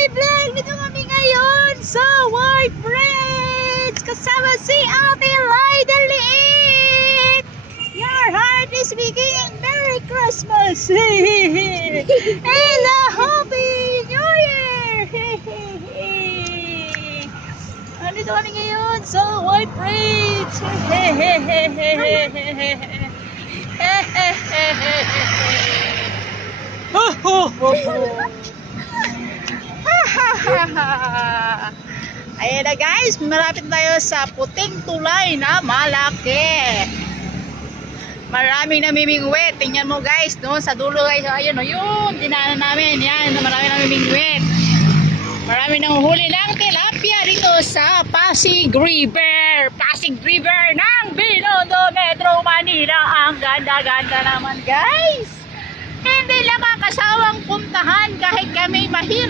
my vlog! Dito kami ngayon sa White Bridge! Kasama si Ate Lyda Liit! Your heart is beating! Merry Christmas! And a Happy New Year! Dito kami ngayon sa White Bridge! Ayan na guys, malapit tayo sa puting tulay na malaki. Maraming namimingwit. Tingnan mo guys, doon sa dulo guys. Ayun o, yun, dinaanan namin. Yan, maraming namimingwit. Maraming nanguhuli ng tilapia dito sa Pasig River. Pasig River ng Binondo, Metro Manila. Ang ganda-ganda naman guys. Hindi lang kakasawang puntahan kahit kami mahirap.